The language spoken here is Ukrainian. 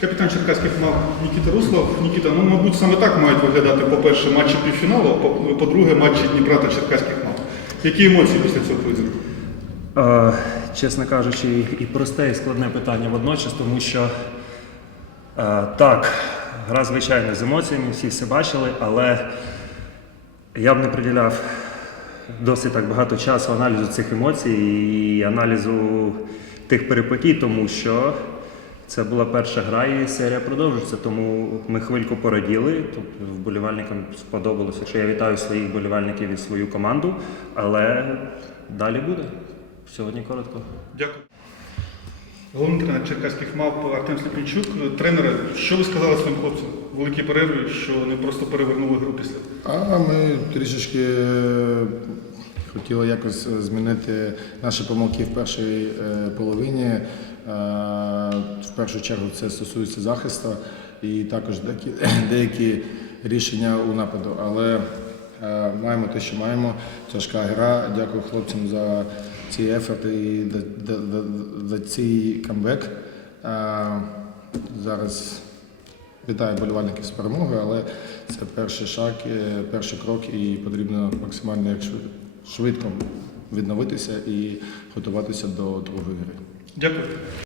Капітан Черкаських мав Нікіта Руслов. Нікіта, ну мабуть, саме так мають виглядати, по-перше, матчі півфіналу, а по- по-друге, матчі Дніпра та Черкаських мав. Які емоції після цього поєдинку? Е, чесно кажучи, і просте, і складне питання водночас, тому що е, так, гра звичайно з емоціями, всі все бачили, але я б не приділяв досить так багато часу аналізу цих емоцій і аналізу тих перипетій, тому що це була перша гра і серія продовжується. Тому ми хвильку пораділи. Тут вболівальникам сподобалося, що я вітаю своїх вболівальників і свою команду, але далі буде. Сьогодні коротко. Дякую. Головний тренер Черкаських мав Артем Сліпінчук. Тренере, що ви сказали своїм хлопцям великій перерві, що вони просто перевернули гру після? А ми трішечки е, хотіли якось змінити наші помилки в першій е, половині. Першу чергу це стосується захисту і також деякі, деякі рішення у нападу. Але е, маємо те, що маємо. Тяжка гра. Дякую хлопцям за ці ефорти і за, за, за, за цей камбек. Е, Зараз Вітаю болівальників з перемогою, але це перший шаг, е, перший крок, і потрібно максимально швидко відновитися і готуватися до другої гри. Дякую.